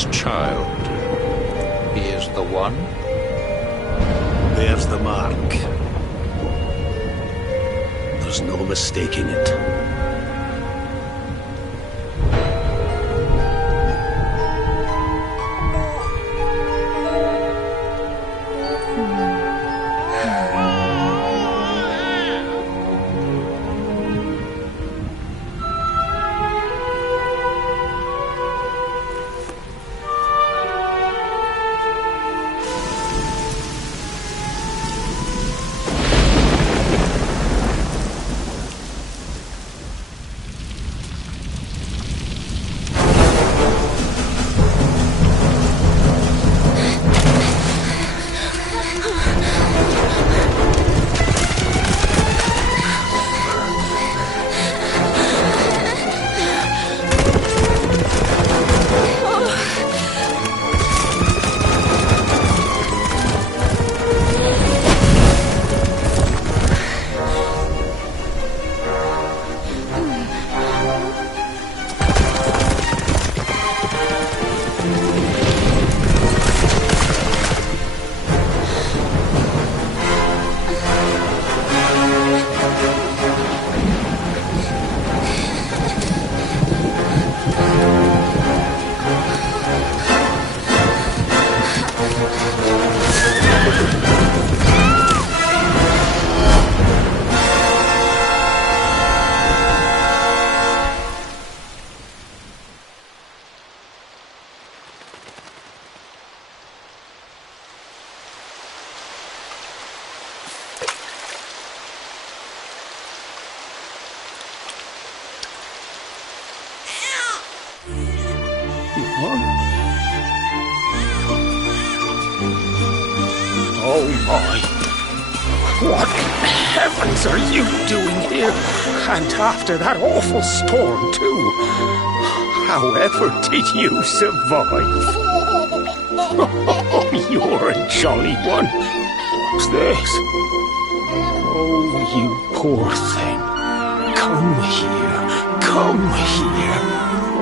this child. He is the one? There's the mark. There's no mistaking it. Oh my! What heavens are you doing here? And after that awful storm, too. However did you survive? Oh, you're a jolly one. What's this? Oh, you poor thing. Come here. Come here.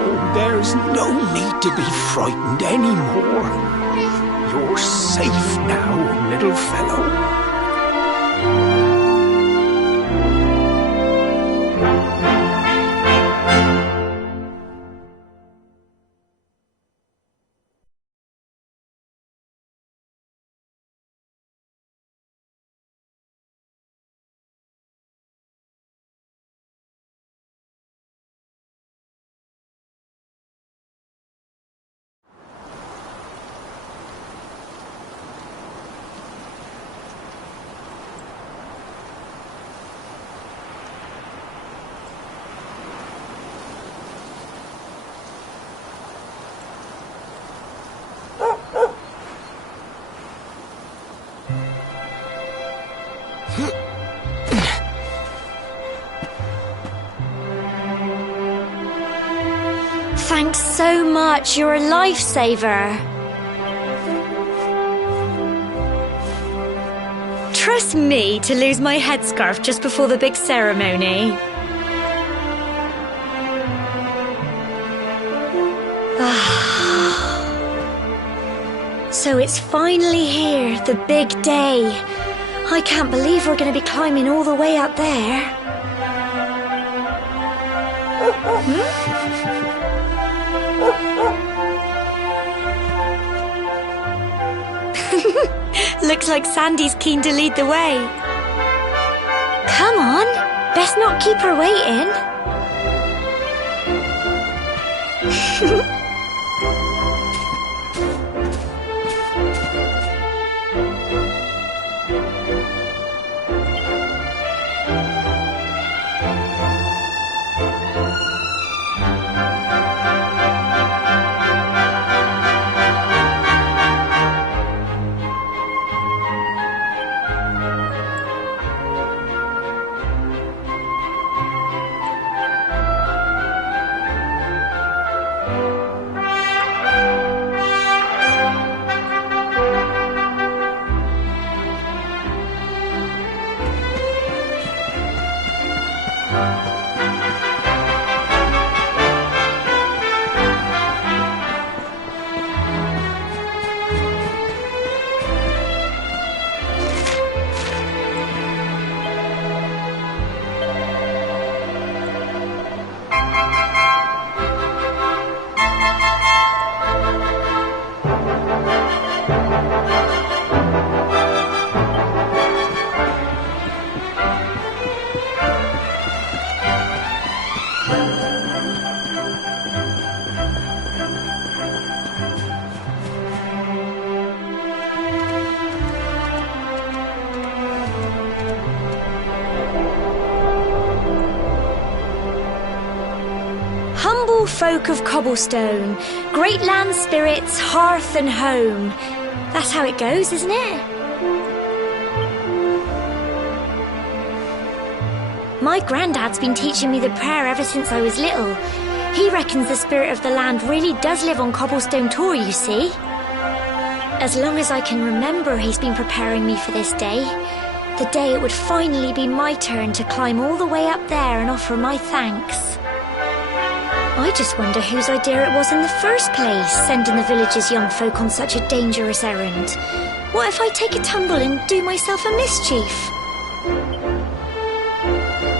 Oh, there's no need to be frightened anymore. You're safe now, little fellow. Thanks so much, you're a lifesaver. Trust me to lose my headscarf just before the big ceremony. So it's finally here, the big day. I can't believe we're going to be climbing all the way up there. Looks like Sandy's keen to lead the way. Come on, best not keep her waiting. Humble folk of cobblestone, great land spirits, hearth and home. That's how it goes, isn't it? My granddad's been teaching me the prayer ever since I was little. He reckons the spirit of the land really does live on Cobblestone Tor, you see. As long as I can remember, he's been preparing me for this day. The day it would finally be my turn to climb all the way up there and offer my thanks. I just wonder whose idea it was in the first place, sending the village's young folk on such a dangerous errand. What if I take a tumble and do myself a mischief?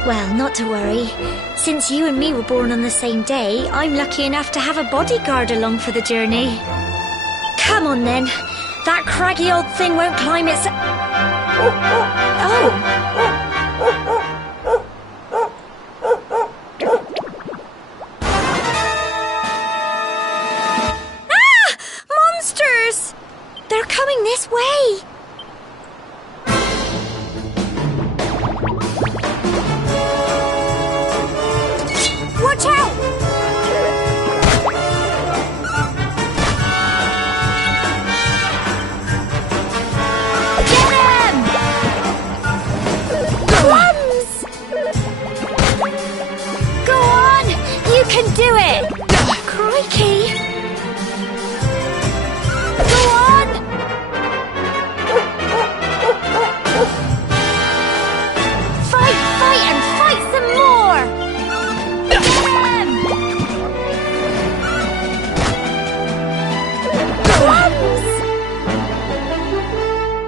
Well, not to worry. Since you and me were born on the same day, I'm lucky enough to have a bodyguard along for the journey. Come on then. That craggy old thing won't climb its... Oh! Ah! Monsters! They're coming this way! Watch out! Get him! Plums! Go on! You can do it! Crikey! Go on! Fight, fight, and fight some more!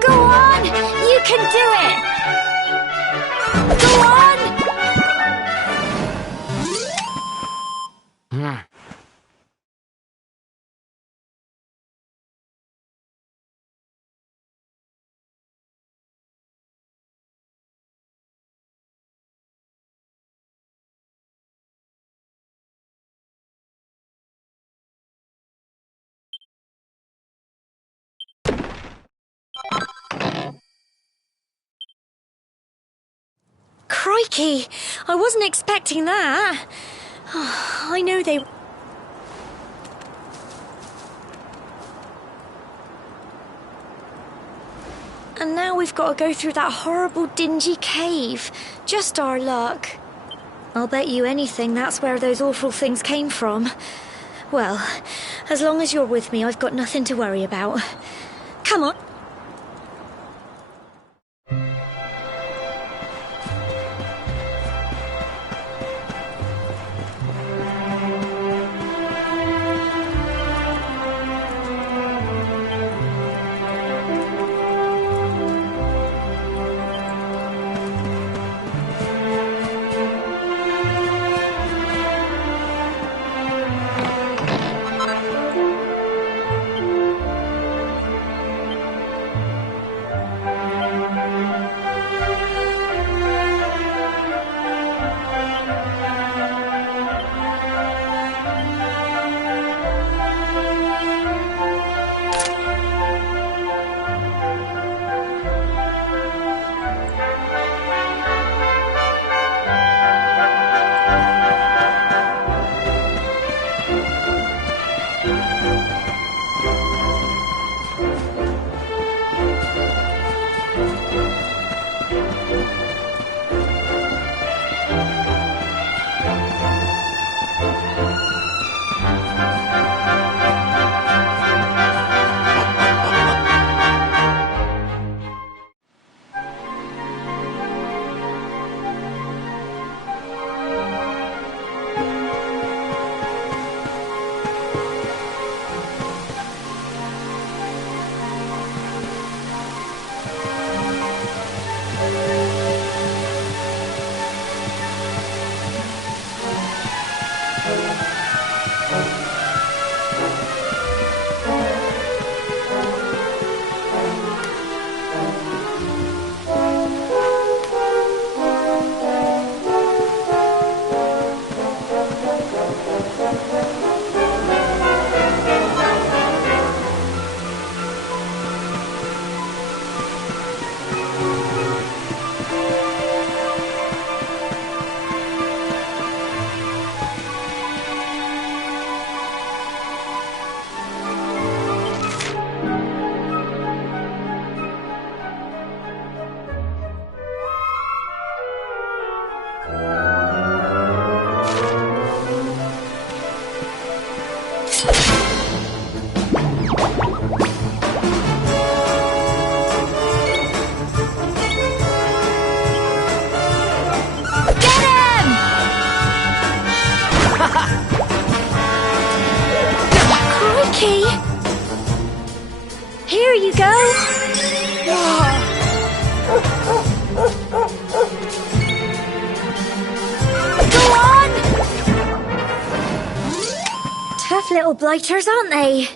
Go on! You can do it! Go on! Crikey! I wasn't expecting that. Oh, I know they... And now we've got to go through that horrible dingy cave. Just our luck. I'll bet you anything that's where those awful things came from. Well, as long as you're with me, I've got nothing to worry about. Come on. Crikey! Here you go! Go on! Tough little blighters, aren't they?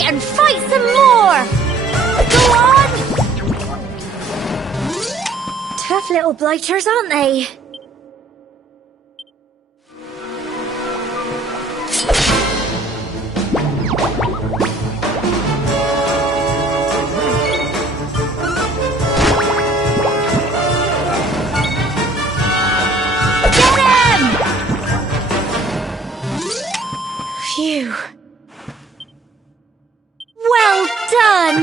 And fight some more! Go on! Tough little blighters, aren't they? Get him! Phew. Well done!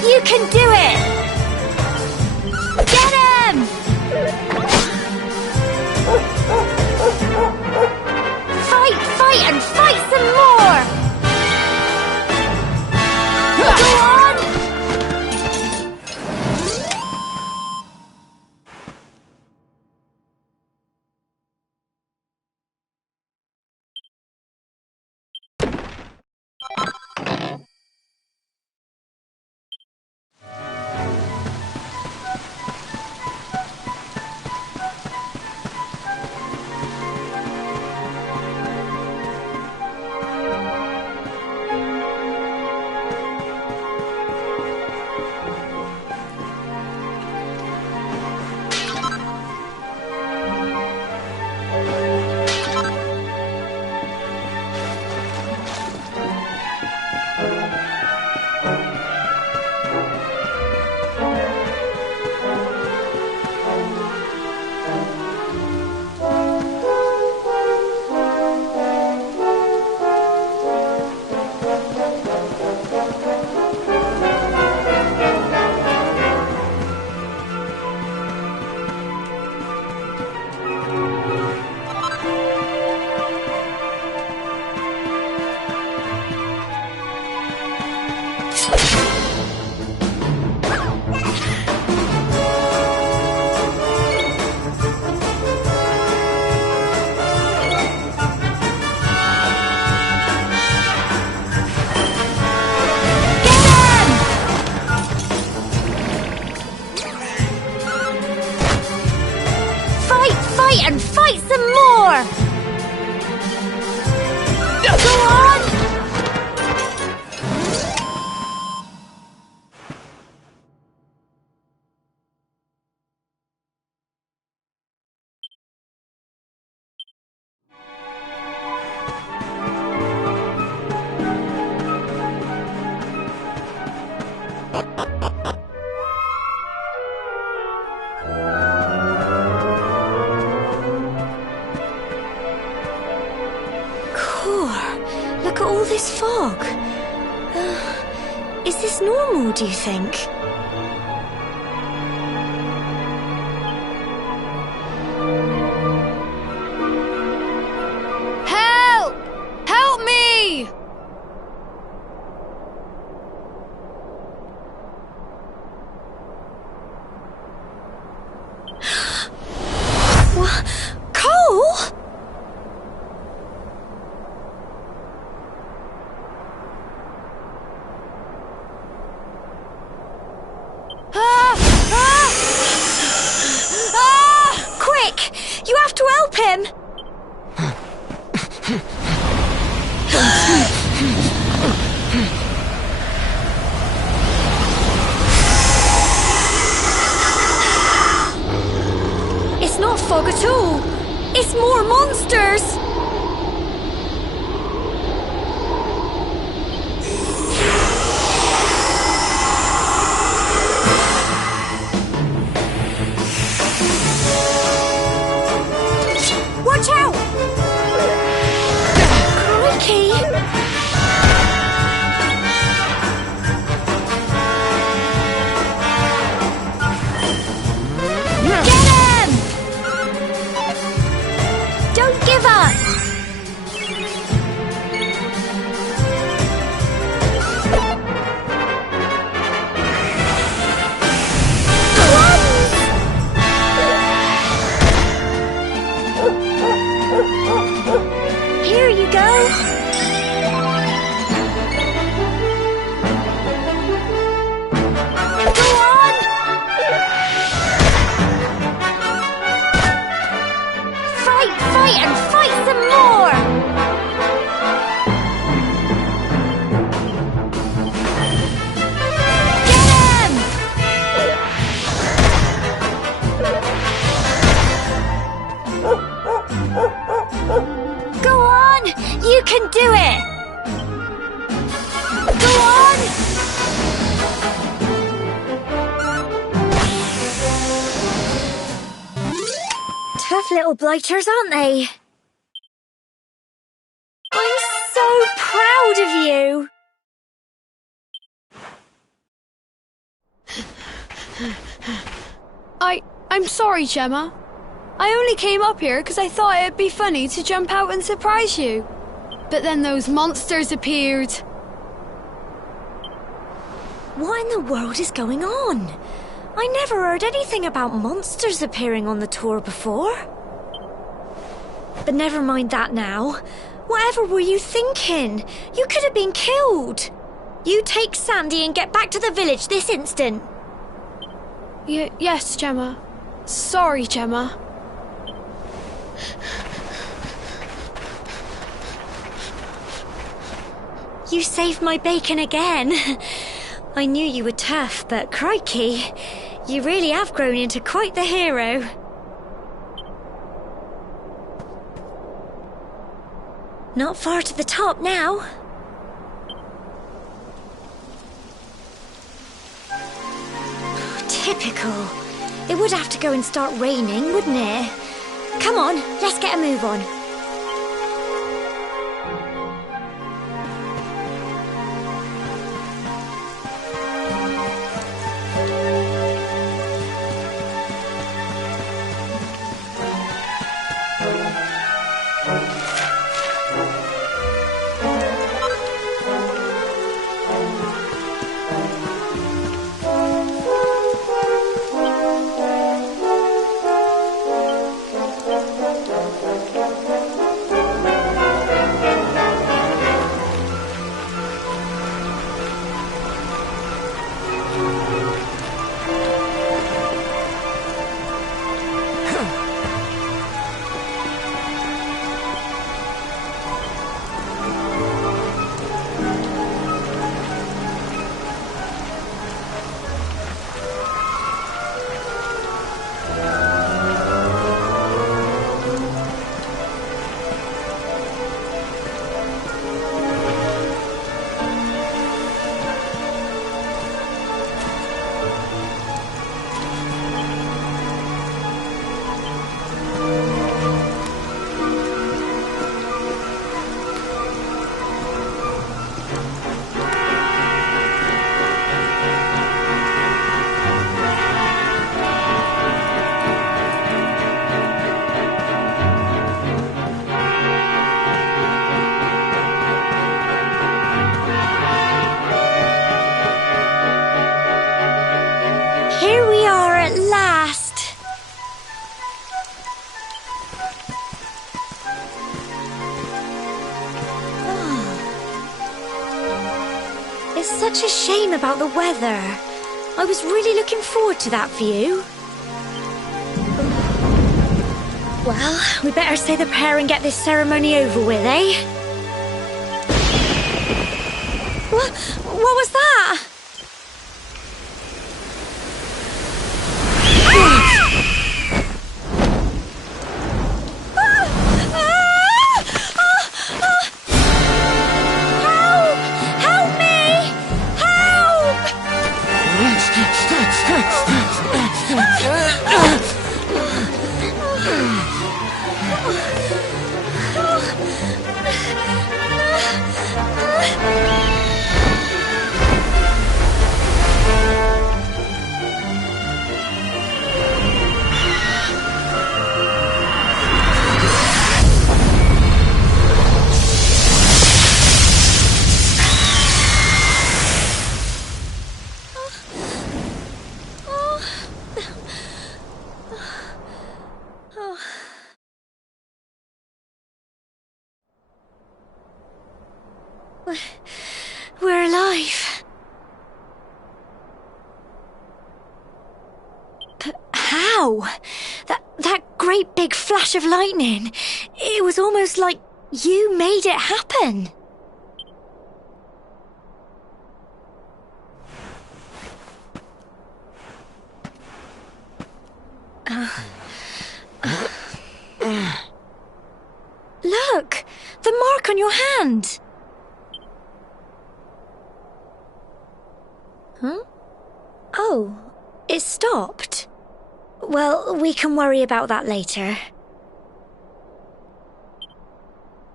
You can do it! Get him! Fight, and fight some more! Go on! And fight some more! Go on! Look at all this fog. Is this normal, do you think? Help! Help me! him! It's not fog at all. It's more monsters! Watch out! Crikey! Get him! Don't give up! Here you go. Go on. Fight, and fight some more. Get him! Go on! You can do it! Go on! Tough little blighters, aren't they? I'm so proud of you! I'm sorry, Gemma. I only came up here because I thought it'd be funny to jump out and surprise you. But then those monsters appeared. What in the world is going on? I never heard anything about monsters appearing on the tour before. But never mind that now. Whatever were you thinking? You could have been killed. You take Sandy and get back to the village this instant. Yes, Gemma. Sorry, Gemma. You saved my bacon again. I knew you were tough, but crikey, you really have grown into quite the hero. Not far to the top now. Typical. It would have to go and start raining, wouldn't it? Come on, let's get a move on. Here we are at last. It's such a shame about the weather. I was really looking forward to that view. Well, we better say the prayer and get this ceremony over with, eh? What was that? Help me! We're alive. But how? That great big flash of lightning. It was almost like you made it happen. Look! The mark on your hand! Huh? Oh, it stopped. Well, we can worry about that later.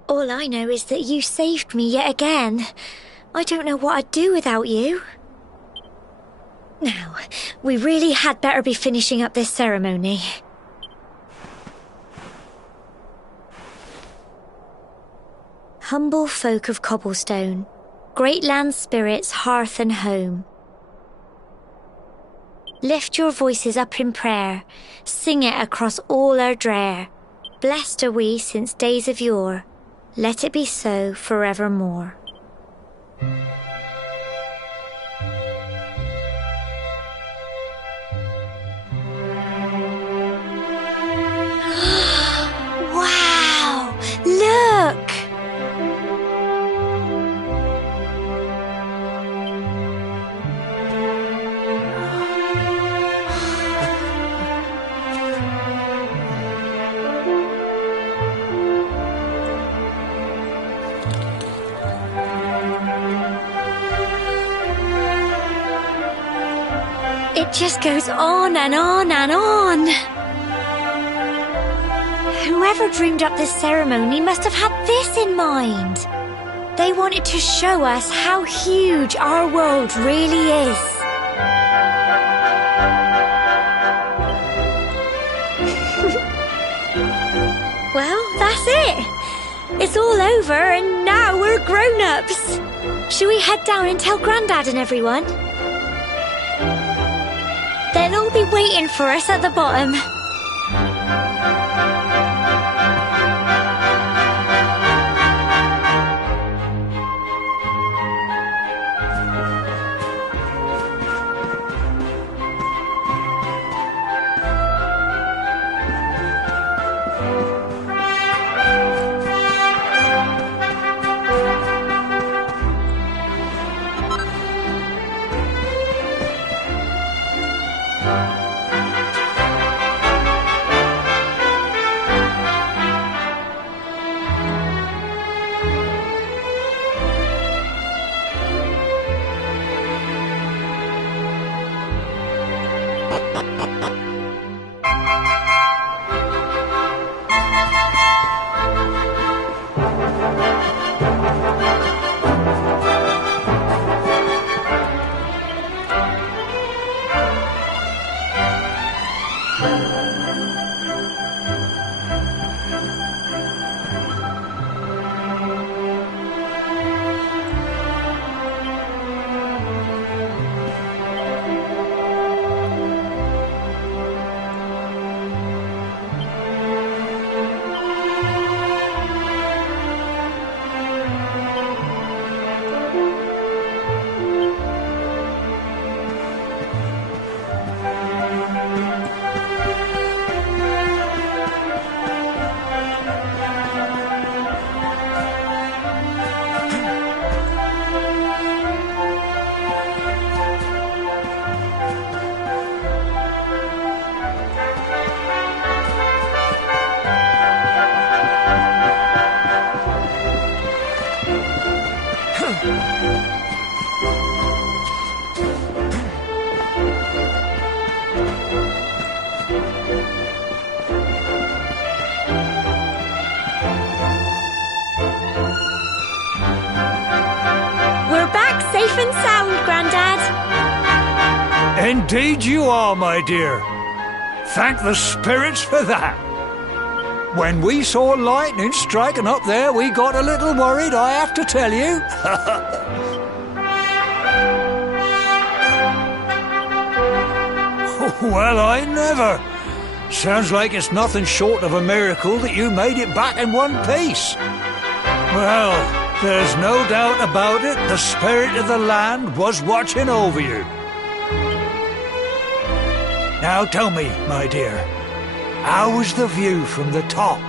All I know is that you saved me yet again. I don't know what I'd do without you. Now, we really had better be finishing up this ceremony. Humble folk of Cobblestone, great land spirits, hearth and home. Lift your voices up in prayer, sing it across all our drear. Blessed are we since days of yore, let it be so forevermore. Wow! Look! It just goes on and on and on. Whoever dreamed up this ceremony must have had this in mind. They wanted to show us how huge our world really is. Well, that's it. It's all over and now we're grown-ups. Shall we head down and tell Grandad and everyone? They'll all be waiting for us at the bottom. Indeed you are, my dear. Thank the spirits for that. When we saw lightning striking up there, we got a little worried, I have to tell you. Well, I never. Sounds like it's nothing short of a miracle that you made it back in one piece. Well, there's no doubt about it, the spirit of the land was watching over you. Now tell me, my dear, how was the view from the top?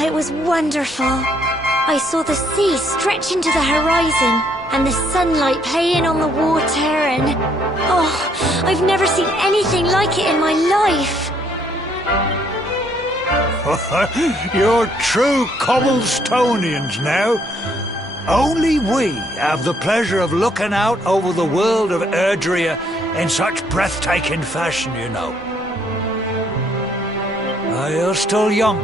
It was wonderful. I saw the sea stretch into the horizon and the sunlight playing on the water and... Oh, I've never seen anything like it in my life. You're true Cobblestonians now. Only we have the pleasure of looking out over the world of Erdrea in such breathtaking fashion, you know. You're still young,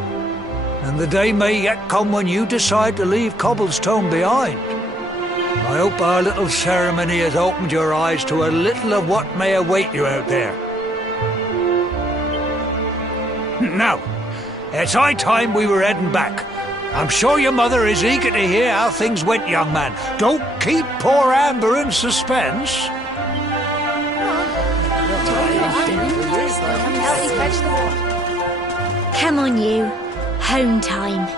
and the day may yet come when you decide to leave Cobblestone behind. I hope our little ceremony has opened your eyes to a little of what may await you out there. Now, it's high time we were heading back. I'm sure your mother is eager to hear how things went, young man. Don't keep poor Amber in suspense. Come on, you. Home time.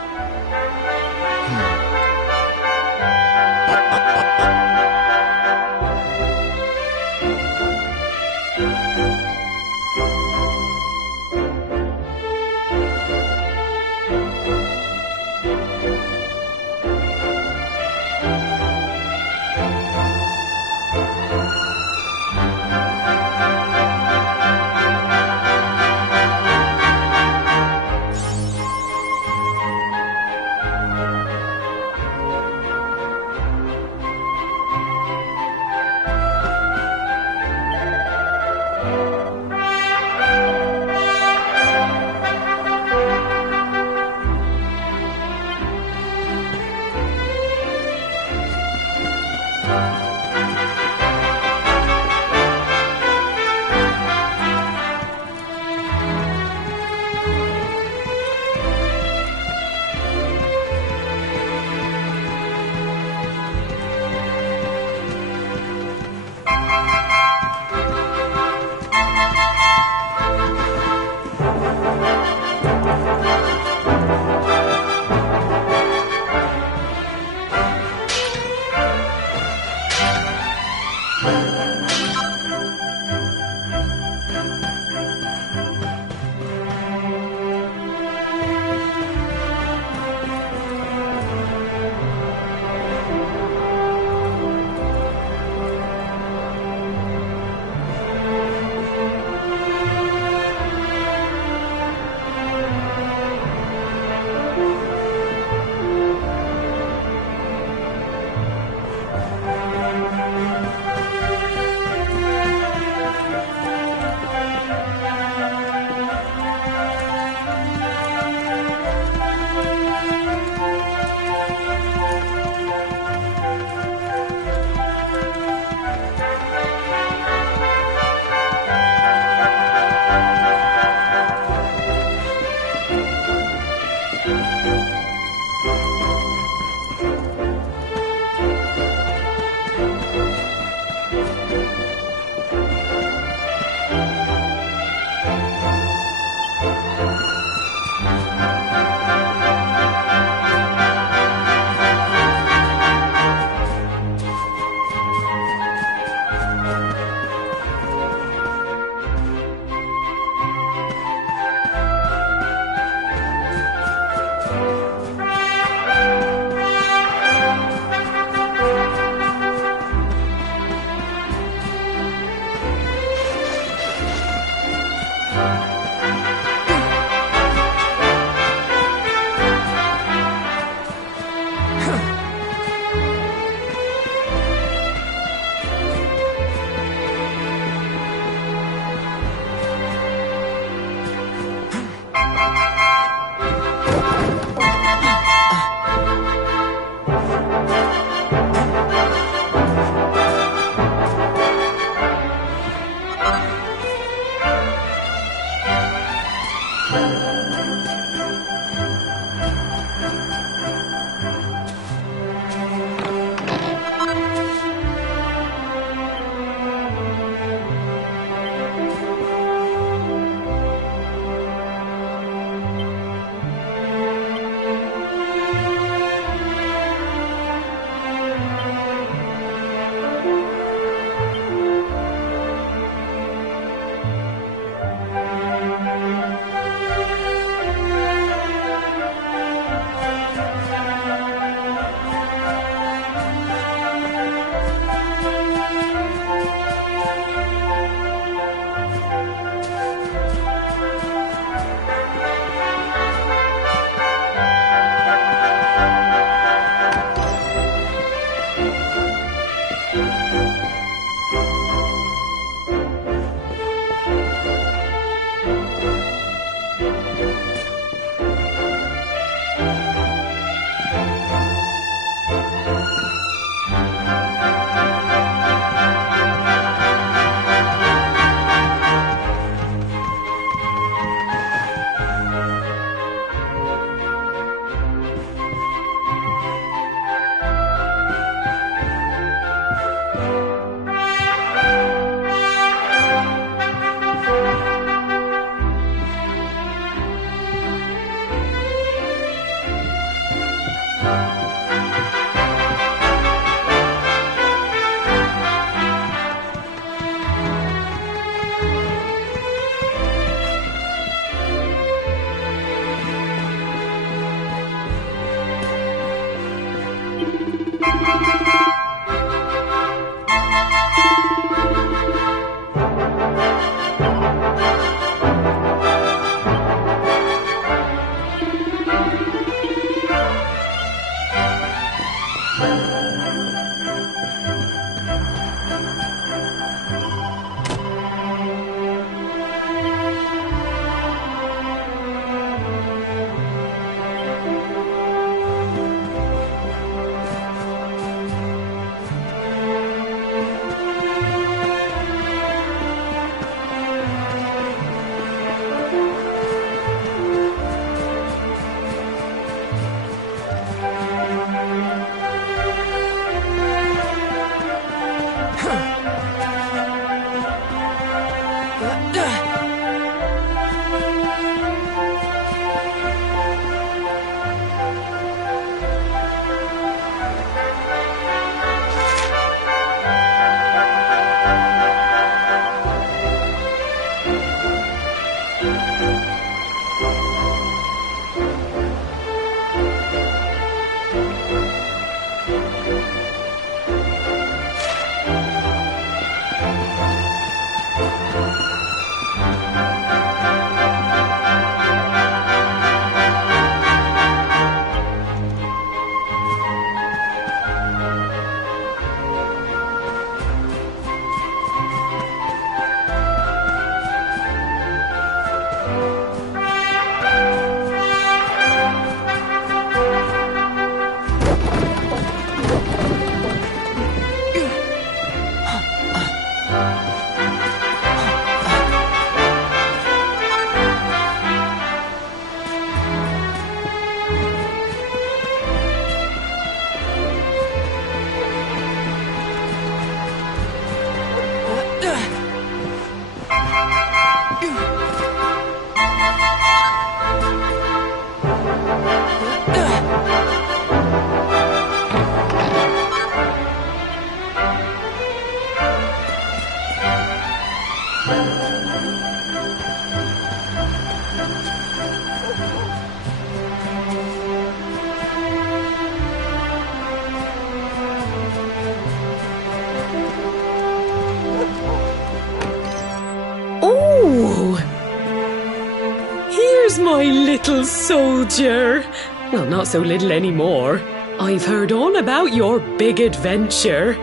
My little soldier. Well, not so little anymore. I've heard all about your big adventure.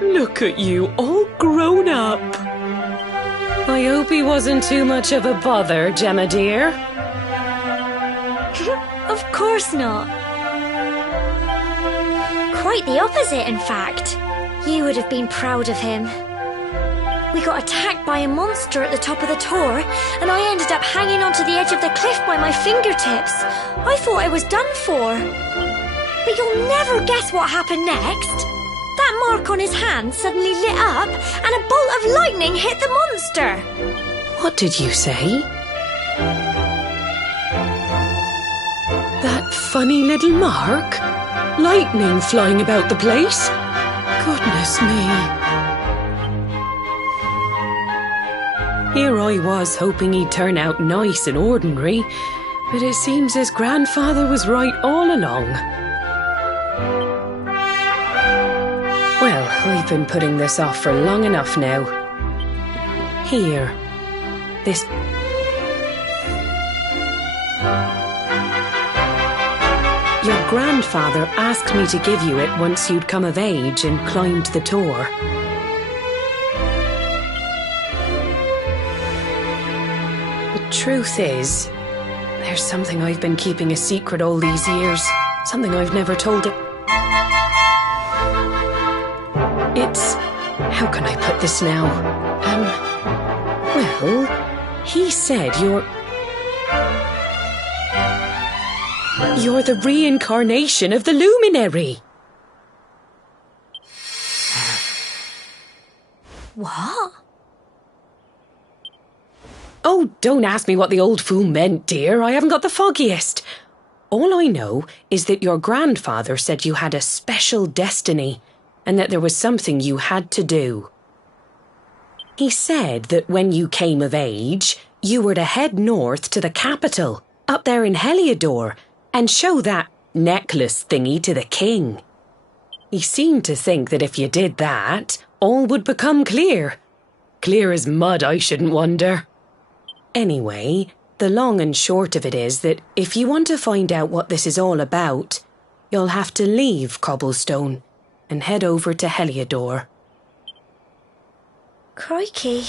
Look at you, all grown up. I hope he wasn't too much of a bother, Gemma dear. Of course not. Quite the opposite, in fact. You would have been proud of him. We got attacked by a monster at the top of the tor, and I ended up hanging onto the edge of the cliff by my fingertips. I thought I was done for. But you'll never guess what happened next. That mark on his hand suddenly lit up, and a bolt of lightning hit the monster. What did you say? That funny little mark? Lightning flying about the place? Goodness me. Here I was hoping he'd turn out nice and ordinary, but it seems his grandfather was right all along. Well, I've been putting this off for long enough now. Here. This... Your grandfather asked me to give you it once you'd come of age and climbed the tor. Truth is, there's something I've been keeping a secret all these years. Something I've never told it. It's... how can I put this now? Well, he said you're the reincarnation of the luminary. What? Oh, don't ask me what the old fool meant, dear. I haven't got the foggiest. All I know is that your grandfather said you had a special destiny and that there was something you had to do. He said that when you came of age, you were to head north to the capital, up there in Heliodor, and show that necklace thingy to the king. He seemed to think that if you did that, all would become clear. Clear as mud, I shouldn't wonder. Anyway, the long and short of it is that if you want to find out what this is all about, you'll have to leave Cobblestone and head over to Heliodor. Crikey.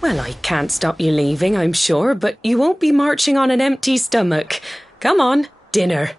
Well, I can't stop you leaving, I'm sure, but you won't be marching on an empty stomach. Come on, dinner.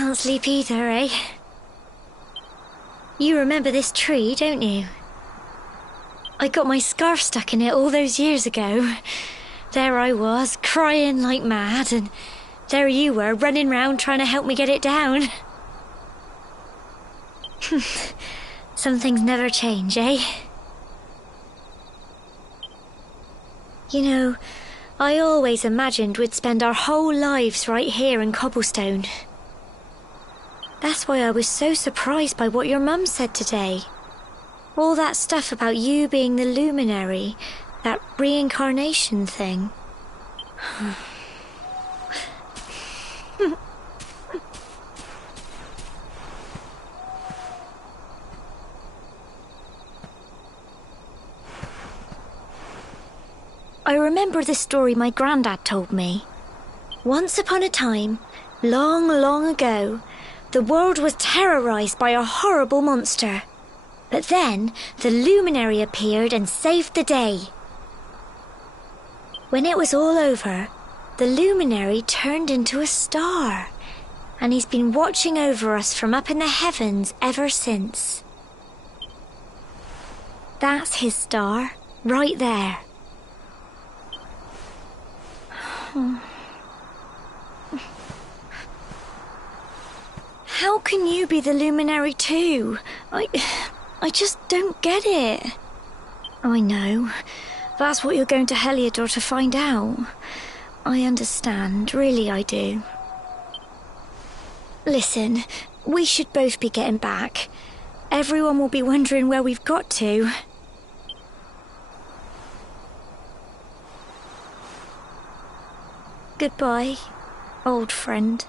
can't sleep either, eh? You remember this tree, don't you? I got my scarf stuck in it all those years ago. There I was, crying like mad, and there you were, running round trying to help me get it down. Some things never change, eh? You know, I always imagined we'd spend our whole lives right here in Cobblestone. That's why I was so surprised by what your mum said today. All that stuff about you being the luminary, that reincarnation thing. I remember the story my granddad told me. Once upon a time, long, long ago, the world was terrorized by a horrible monster. But then, the luminary appeared and saved the day. When it was all over, the luminary turned into a star, and he's been watching over us from up in the heavens ever since. That's his star, right there. How can you be the luminary too? I just don't get it. I know. That's what you're going to Heliodor to find out. I understand, really I do. Listen, we should both be getting back. Everyone will be wondering where we've got to. Goodbye, old friend.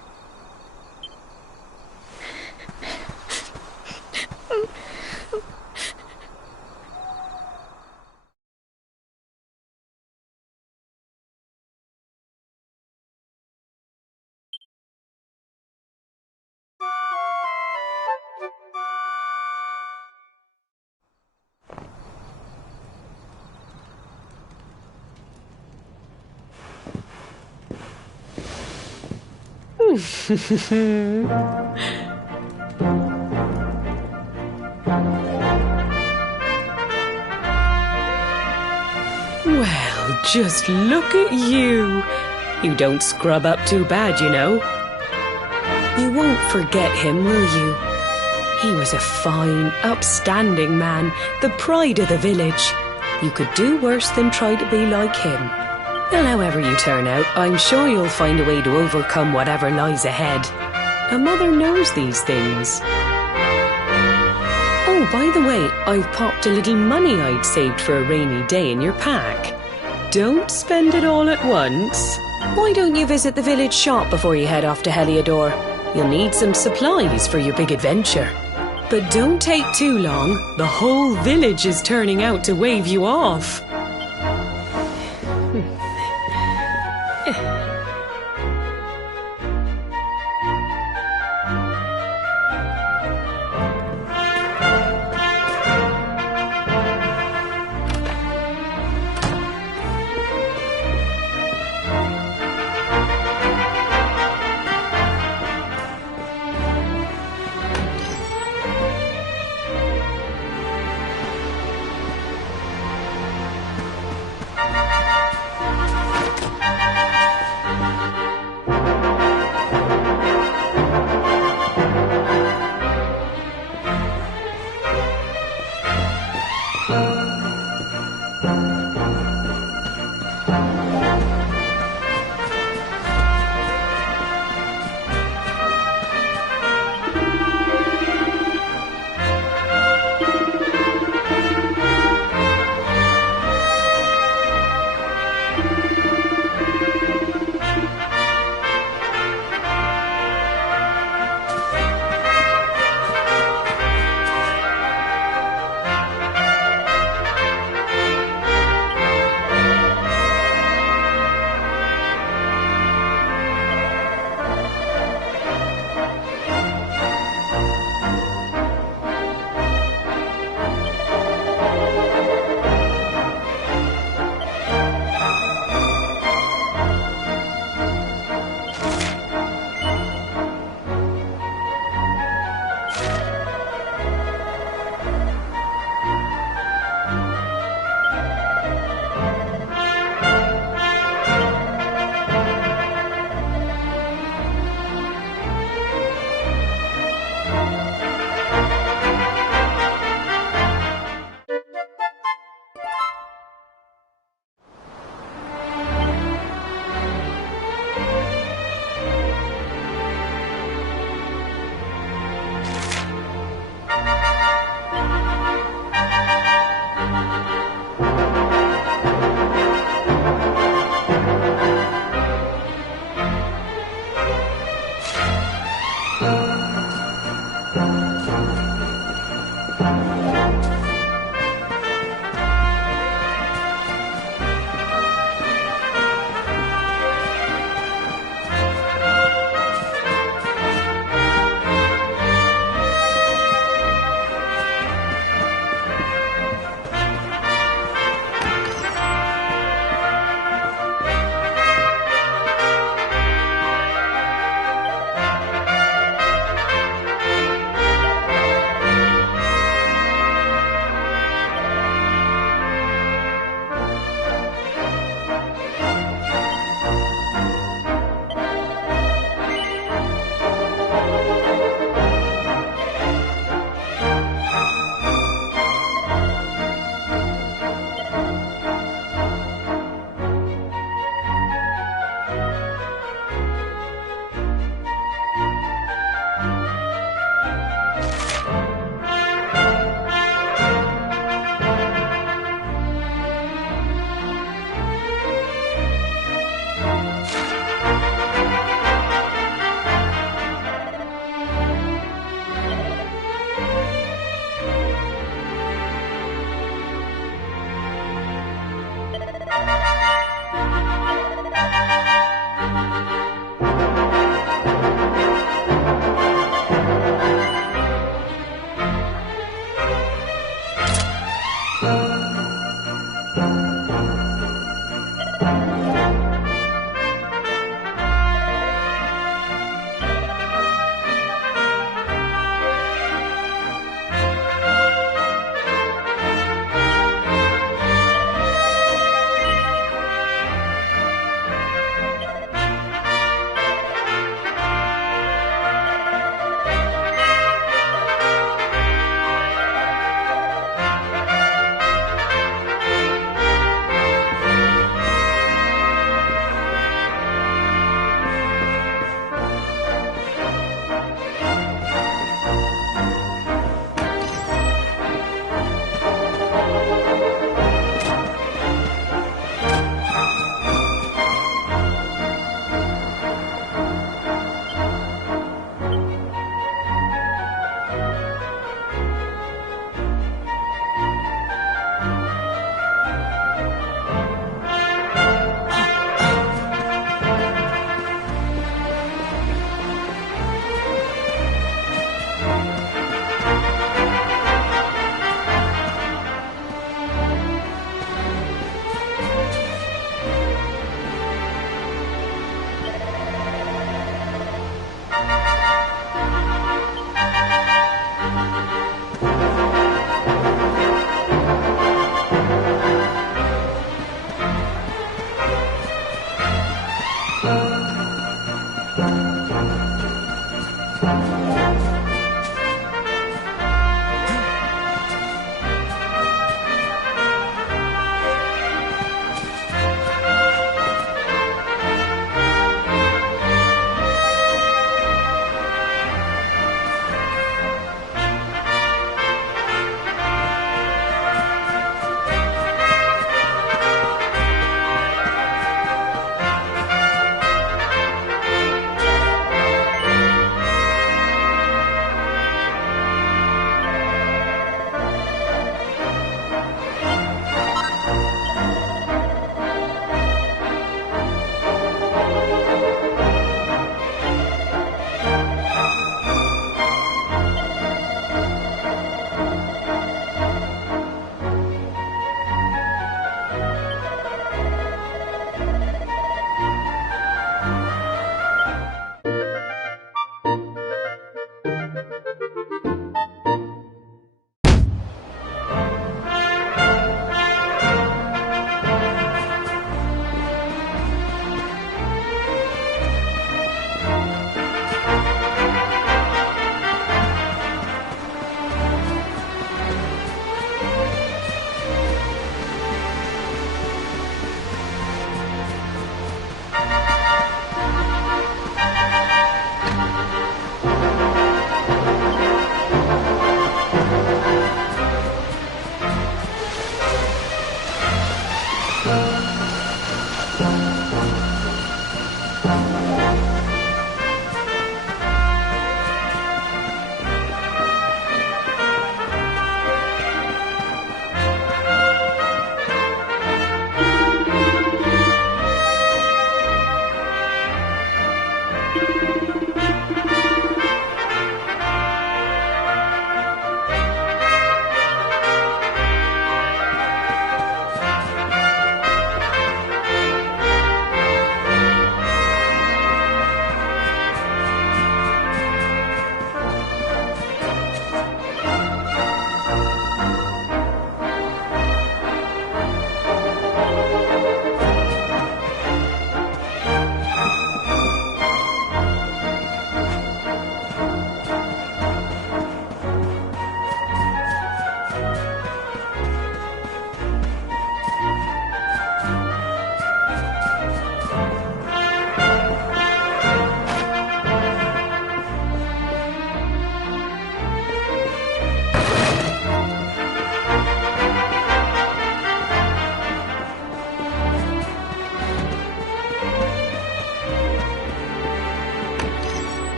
Well, just look at you. You don't scrub up too bad, you know. You won't forget him, will you? He was a fine, upstanding man, the pride of the village. You could do worse than try to be like him. Well, however you turn out, I'm sure you'll find a way to overcome whatever lies ahead. A mother knows these things. Oh, by the way, I've popped a little money I'd saved for a rainy day in your pack. Don't spend it all at once. Why don't you visit the village shop before you head off to Heliodor? You'll need some supplies for your big adventure. But don't take too long. The whole village is turning out to wave you off.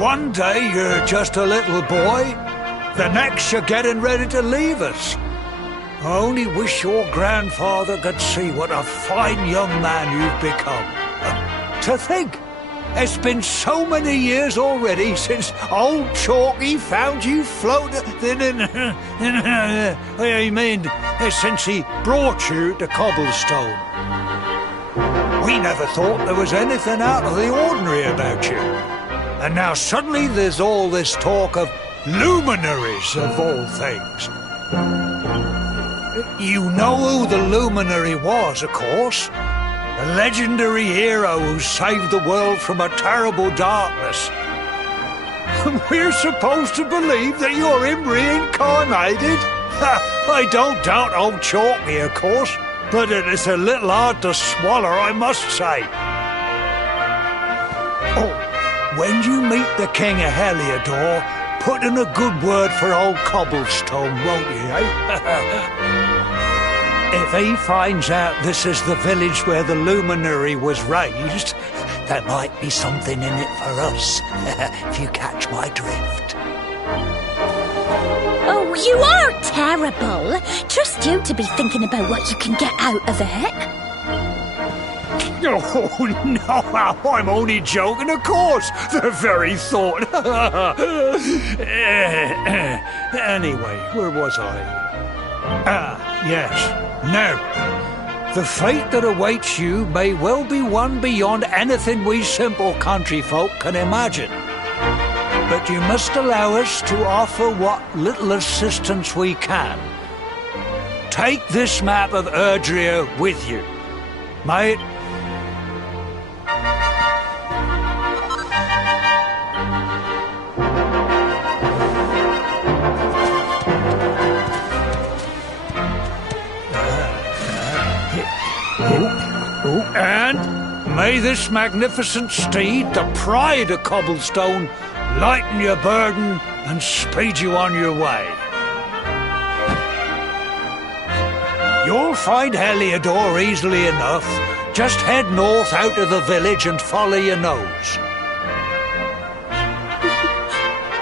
One day you're just a little boy, the next you're getting ready to leave us. I only wish your grandfather could see what a fine young man you've become. To think, it's been so many years already since old Chalky found you floating I mean, since he brought you to Cobblestone. We never thought there was anything out of the ordinary about you. And now suddenly there's all this talk of luminaries of all things. You know who the luminary was, of course. a legendary hero who saved the world from a terrible darkness. And we're supposed to believe that you're him reincarnated? I don't doubt old Chalky, of course, but it is a little hard to swallow, I must say. Oh, when you meet the King of Heliodor, put in a good word for old Cobblestone, won't you, eh? If he finds out this is the village where the luminary was raised, there might be something in it for us, if you catch my drift. Oh, you are terrible. Trust you to be thinking about what you can get out of it. Oh, no, I'm only joking, of course. The very thought. Anyway, where was I? Yes. Now, the fate that awaits you may well be one beyond anything we simple country folk can imagine. But you must allow us to offer what little assistance we can. Take this map of Erdrea with you. May it... And may this magnificent steed, the pride of Cobblestone, lighten your burden and speed you on your way. You'll find Heliodor easily enough. Just head north out of the village and follow your nose.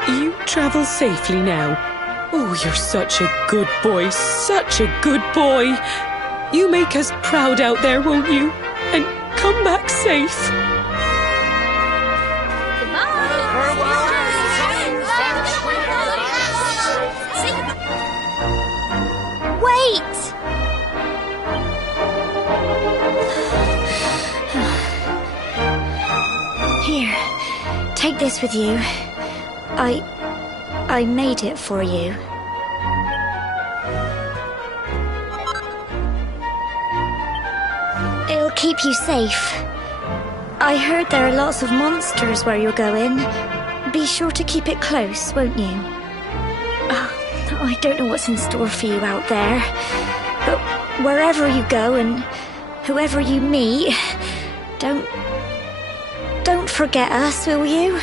You travel safely now. Oh, you're such a good boy, such a good boy. You make us proud out there, won't you? And come back safe. Wait! Here, take this with you. I made it for you. It'll keep you safe. I heard there are lots of monsters where you're going. Be sure to keep it close, won't you? I don't know what's in store for you out there, but wherever you go and whoever you meet, don't forget us, will you?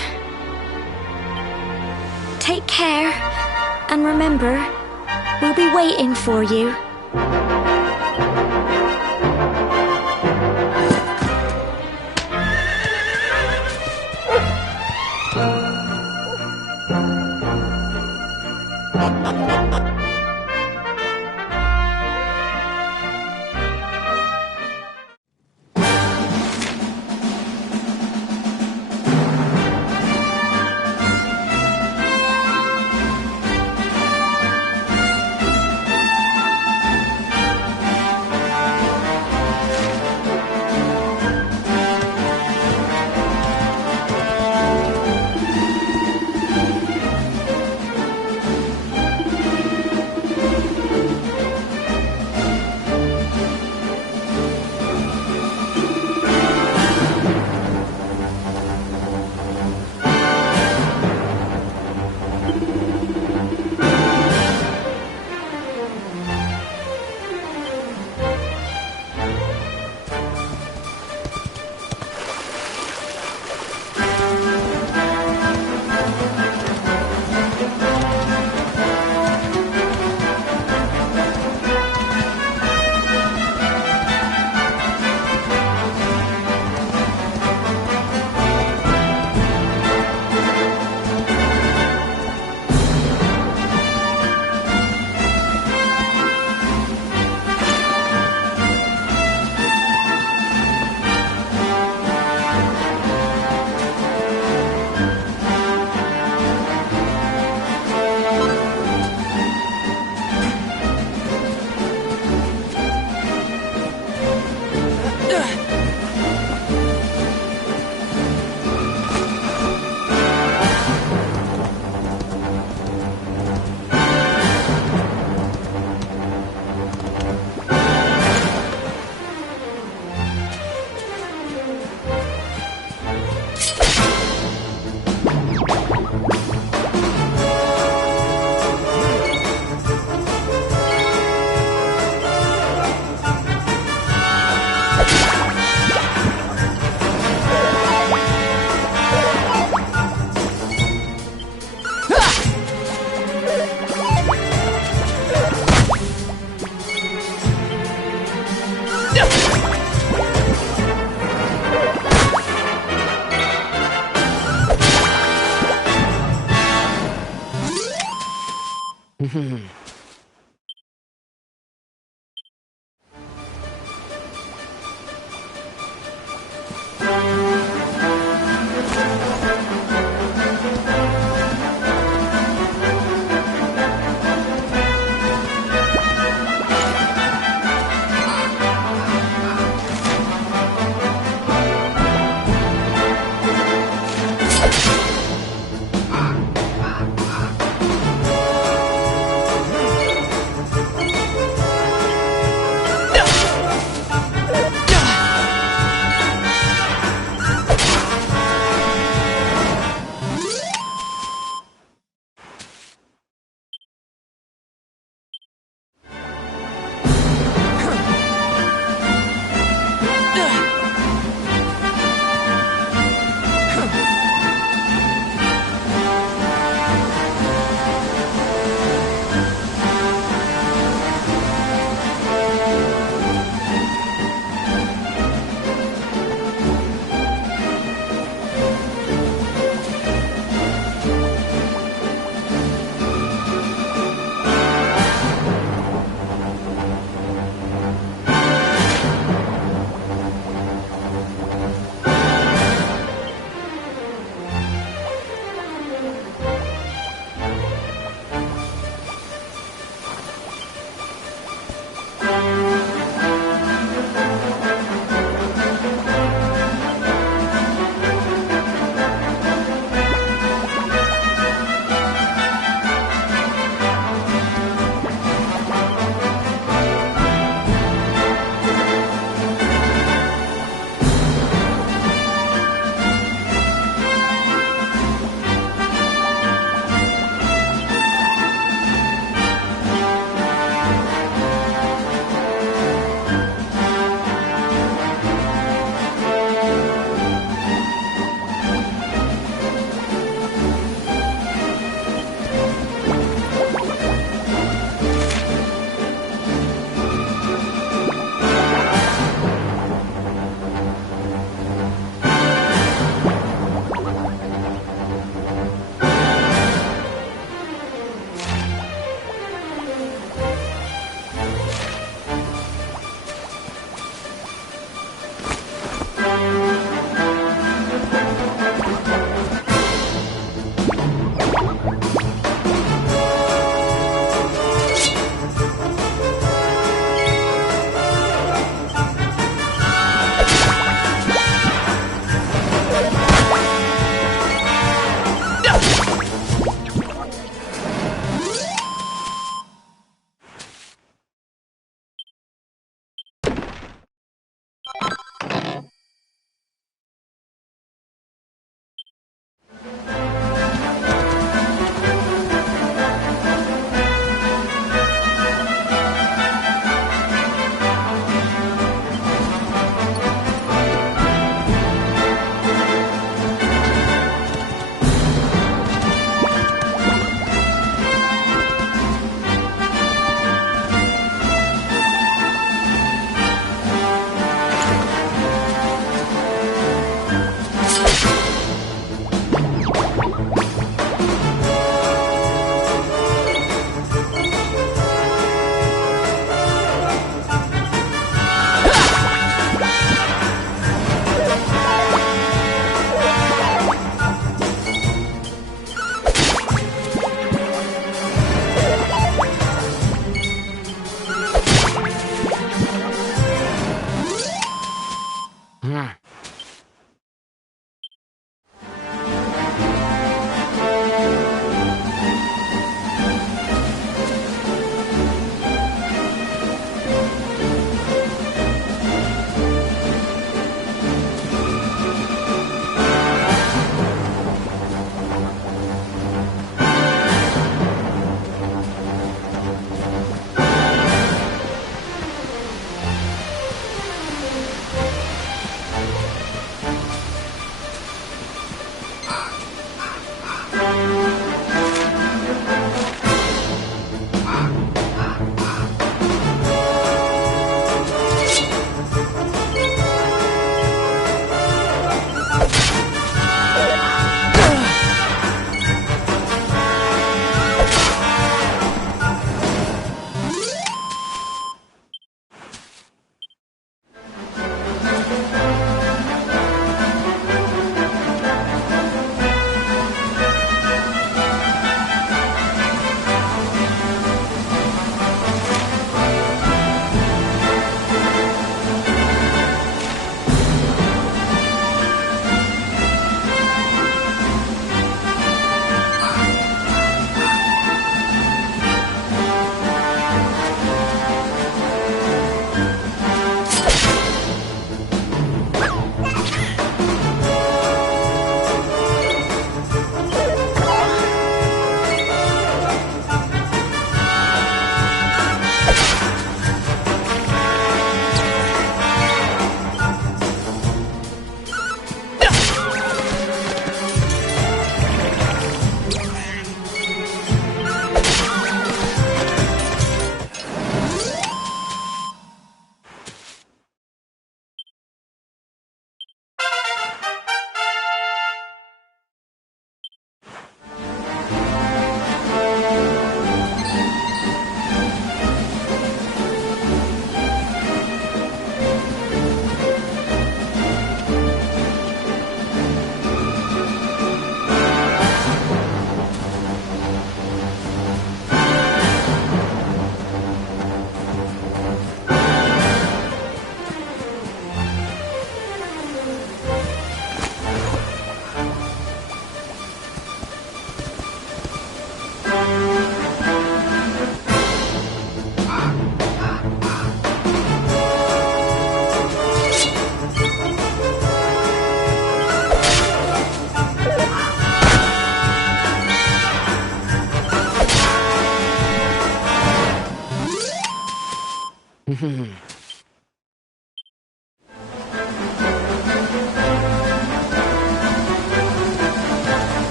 Take care, and remember, we'll be waiting for you.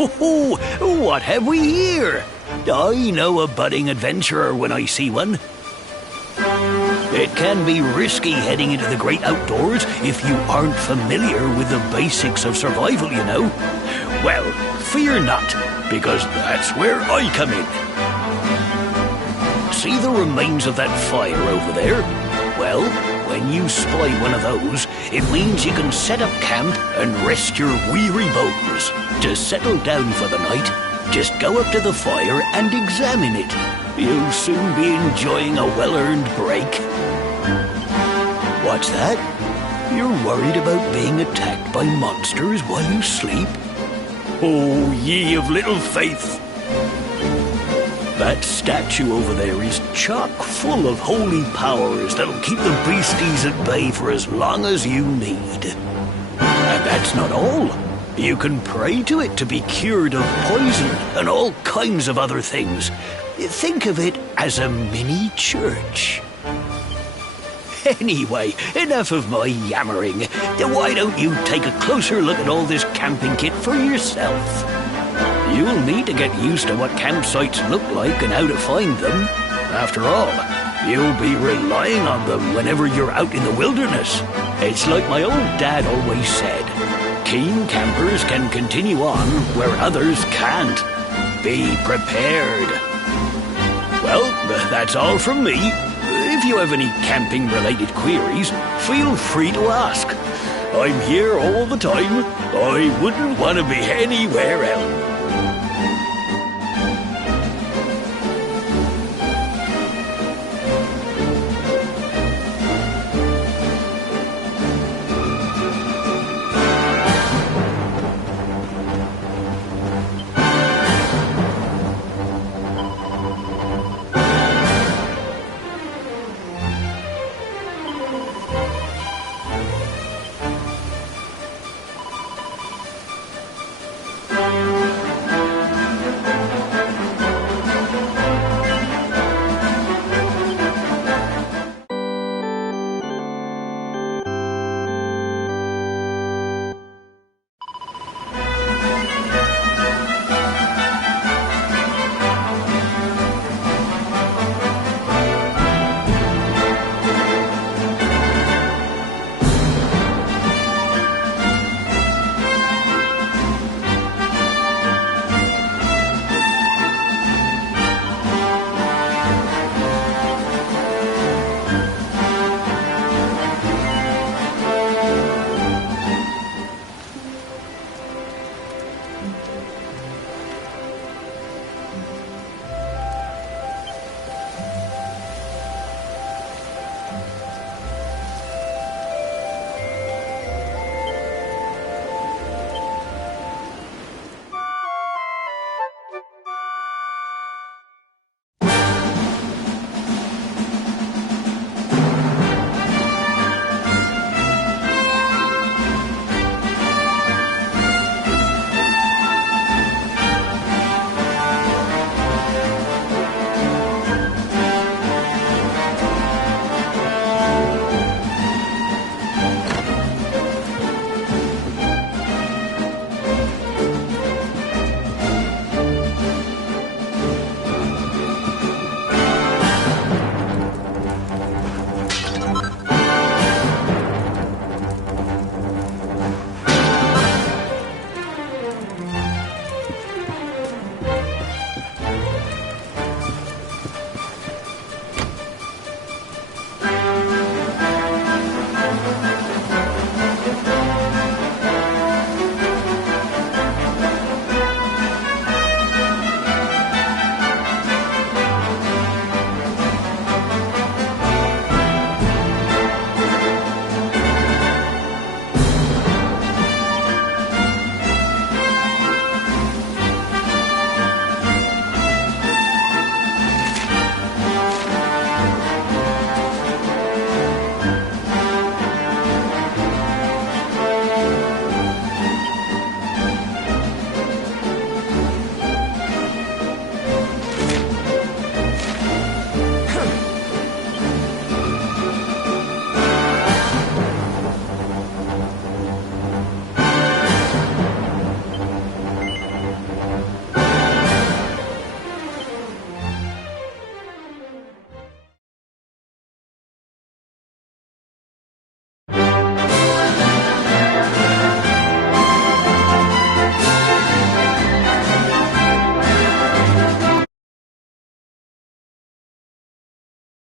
Oh, what have we here? I know a budding adventurer when I see one. It can be risky heading into the great outdoors if you aren't familiar with the basics of survival, you know. Well, fear not, because that's where I come in. See the remains of that fire over there? Well, when you spy one of those, it means you can set up camp and rest your weary bones. To settle down for the night, just go up to the fire and examine it. You'll soon be enjoying a well-earned break. What's that? You're worried about being attacked by monsters while you sleep? Oh, ye of little faith! That statue over there is chock full of holy powers that'll keep the beasties at bay for as long as you need. And that's not all. You can pray to it to be cured of poison and all kinds of other things. Think of it as a mini church. Anyway, enough of my yammering. Why don't you take a closer look at all this camping kit for yourself? You'll need to get used to what campsites look like and how to find them. After all, you'll be relying on them whenever you're out in the wilderness. It's like my old dad always said, keen campers can continue on where others can't. Be prepared. Well, that's all from me. If you have any camping-related queries, feel free to ask. I'm here all the time. I wouldn't want to be anywhere else.